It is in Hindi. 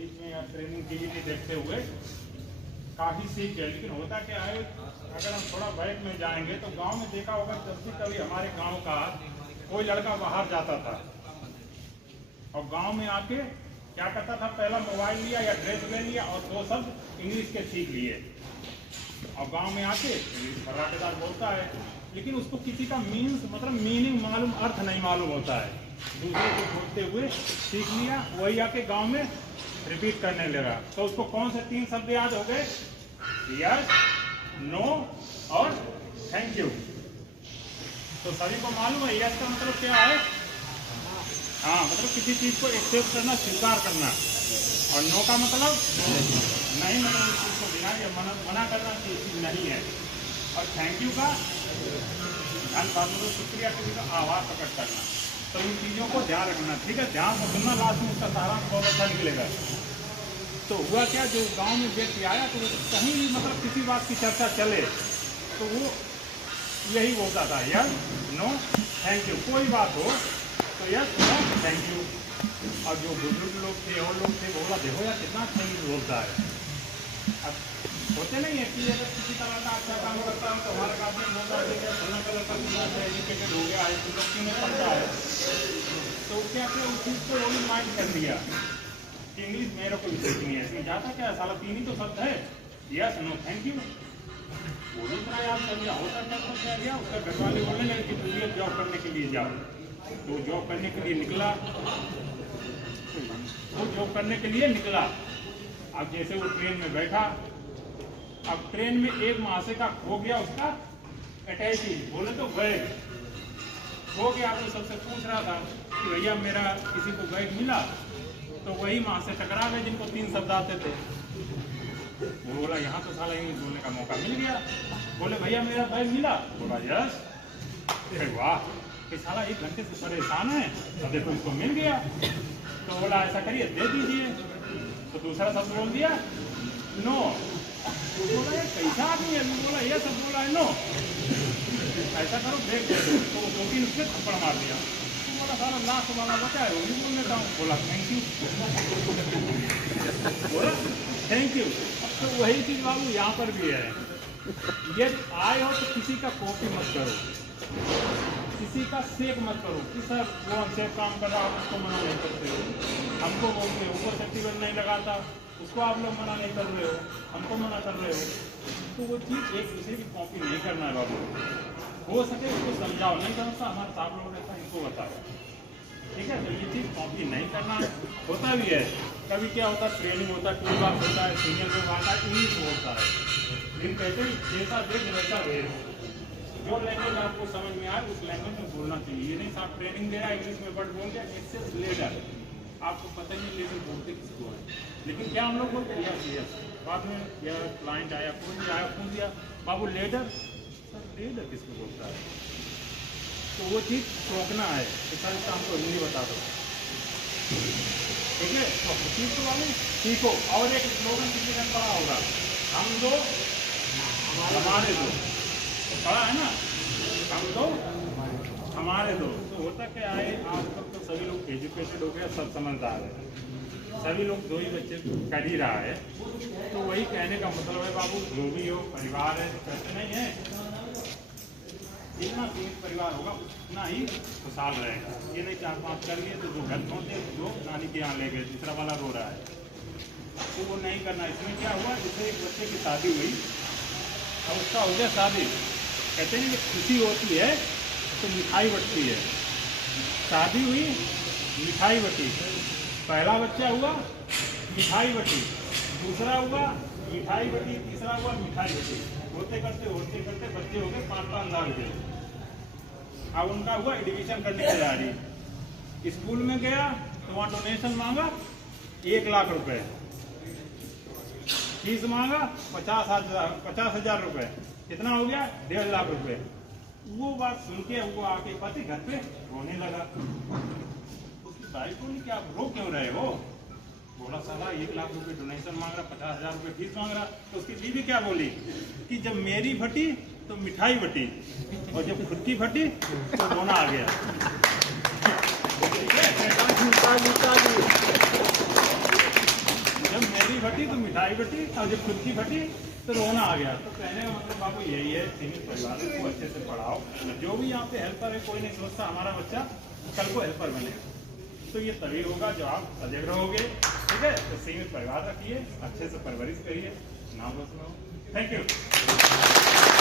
बीच में या ट्रेनिंग टीवी देखते हुए काफ़ी सीख गए। लेकिन होता क्या है, अगर हम थोड़ा बैक में जाएंगे तो गांव में देखा होगा, जब भी कभी हमारे गांव का कोई लड़का बाहर जाता था और गांव में आके क्या करता था, पहला मोबाइल लिया या ड्रेस ले लिया और 2 शब्द इंग्लिश के सीख लिए और गांव में आके फर्राटेदार बोलता है, लेकिन उसको किसी का मतलब मीनिंग मालूम, अर्थ नहीं मालूम होता है। दूसरे को बोलते हुए सीख लिया, वही आके गांव में रिपीट करने लगा। तो उसको कौन से 3 शब्द याद हो गए? यस, नो और थैंक यू। तो सभी को मालूम है यस का मतलब क्या है? हाँ, मतलब किसी चीज को एक्सेप्ट करना, स्वीकार करना। और नो का मतलब नहीं, मतलब इस चीज को बिना या मना करना कि ये चीज नहीं है। और थैंक यू का धन्यवाद, मतलब शुक्रिया किसी का आभार प्रकट करना। तो इन चीजों को ध्यान रखना, ठीक है? ध्यान से सुनना, लास्ट में उसका सारांश बहुत अच्छा निकलेगा। तो हुआ क्या, जो गांव में व्यक्ति आया तो कहीं भी मतलब किसी बात की चर्चा चले तो वो यही बोलता था, यस, नो, थैंक यू। कोई बात हो तो यस, नो, थैंक यू। और जो बुजुर्ग लोग थे और लोग थे, बोला देखो यार कितना अच्छा बोलता है। अब होते नहीं है कि अगर किसी तरह का अच्छा काम करता है तो हमारा काम नहीं होता है, फलना कलर का एजुकेटेड हो गया है, यूनिवर्सिटी में पढ़ता है, तो क्या क्या उस चीज़ को रोल माइंड कर दिया कि इंग्लिश मेरे को भी सीखनी है। इसमें जाता क्या है, साला 3 ही तो शब्द है, यस, नो, थैंक यू। वो भी इतना याद कर लिया, होता क्या समझ गया। उसका घर वाले बोलने लगे कि तुम ये जॉब करने के लिए जाओ। तो जॉब करने के लिए निकला, वो जॉब करने के लिए निकला। अब जैसे वो ट्रेन में बैठा, अब ट्रेन में एक महाशय का खो गया, उसका अटैची, बोले तो बैग खो गया। तो सबसे पूछ रहा था कि भैया मेरा किसी को बैग मिला? तो वही महाशय टकरा गए जिनको 3 शब्द आते थे। वो बोला यहाँ तो साला इंग्लिश बोलने का मौका मिल गया। बोले भैया मेरा बैग मिला? बोला यस। अरे वाह, ये साला 1 घंटे से परेशान है, अब देखो इसको मिल गया। तो बोला ऐसा करिए दे दीजिए। तो दूसरा शब्द बोल दिया, नो। तो बोला ये कैसा आदमी है? बोला ये सब बोला है नो, ऐसा करो बैग दे दो। तो 2-3 उसके थप्पड़ मार दिया। तो बोला साला लाख वाला बचा है, वो भी बोल लेता हूँ। बोला थैंक यू। बोला थैंक यू। तो वही चीज बाबू यहाँ पर भी है, ये आए हो तो किसी का कॉपी मत करो, किसी का सेक मत करो कि सर वो हमसे काम कर रहा है, उसको मना नहीं करते हो। हमको बोलते हो ऊपर सेफ्टी बेल्ट नहीं लगाता, उसको आप लोग मना नहीं कर रहे हो, हमको मना कर रहे हो। तो वो चीज़ एक दूसरे की कॉपी नहीं करना है बाबू। हो सके उसको समझाओ, नहीं समझता हमारे साहब लोग रहता है, इनको बताओ, ठीक है? तो ये चीज़ कॉपी नहीं करना है। होता भी है कभी क्या होता है, ट्रेनिंग होता है, टूल बात होता है, सीनियर लोग आता है, इंग्लिश बोलता है, लेकिन कहते हैं जैसा देश वैसा भेज। जो लैंग्वेज आपको समझ में आए उस लैंग्वेज में बोलना चाहिए। ये नहीं साहब ट्रेनिंग दे रहा है इंग्लिश में वर्ड बोल दिया, एक्सेस लेटर, आपको पता ही नहीं लेटर बोलते किसको है, लेकिन क्या हम लोग बोलते हैं यस यस। बाद में यह क्लाइंट आया, कोई भी आया, पूछ दिया बाबू लेटर, सर लेटर किसको बोलता है? तो वो चीज़ रोकना है कि सर इसका हमको हिंदी बता दो, ठीक है? तो चीज़ तो वाले सीखो। और एक स्लोगन किसी ने पढ़ा होगा, हम दो हमारे दो, पढ़ा है ना, हम दो हमारे दो। तो होता क्या है, आजकल तो सभी लोग एजुकेटेड हो गया, सब समझदार है, सभी लोग 2 ही बच्चे कर ही रहा है। तो वही कहने का मतलब है बाबू, जो भी हो परिवार है, कहते नहीं है जितना सीमित परिवार होगा उतना ही खुशहाल रहेगा। ये नहीं 4-5 कर लिए तो जो घर छोड़ते जो नानी के यहाँ ले गए, दूसरा वाला रो रहा है, तो वो नहीं करना। इसमें क्या हुआ, जैसे एक बच्चे की शादी हुई और उसका हो गया शादी, कहते हैं कि खुशी होती है तो मिठाई बटती है। शादी हुई, मिठाई बटी, पहला बच्चा हुआ मिठाई बटी, दूसरा हुआ मिठाई बटी, तीसरा हुआ मिठाई बटी, होते करते बच्चे हो गए 5-5 लाख रुपये। अब उनका हुआ एडमिशन करने की तैयारी, स्कूल में गया तो वहाँ डोनेशन मांगा 1 लाख रुपए, फीस मांगा 50,000 रुपए, कितना हो गया 1.5 लाख रुपए। वो बात सुन के वो आके पति घर पे रोने लगा। उसकी भाई को नहीं, क्या आप रो क्यों रहे हो? बोला साला 1 लाख रुपए डोनेशन मांग रहा, 50,000 रुपए फीस मांग रहा। तो उसकी बीवी क्या बोली कि जब मेरी फटी तो मिठाई बटी और जब खुद की फटी तो रोना आ गया। फटी तो मिठाई फटी, और जब खुद की फटी तो रोना आ गया। तो कहने का मतलब बाबू यही है, सीमित परिवार को अच्छे से पढ़ाओ। जो भी यहाँ पे हेल्पर है, कोई नहीं सोचता हमारा बच्चा कल को हेल्पर बनेगा, तो ये तभी होगा जो आप सजग रहोगे। ठीक है, तो सीमित परिवार रखिए, अच्छे से परवरिश करिए, नाम रोशन हो। Thank you.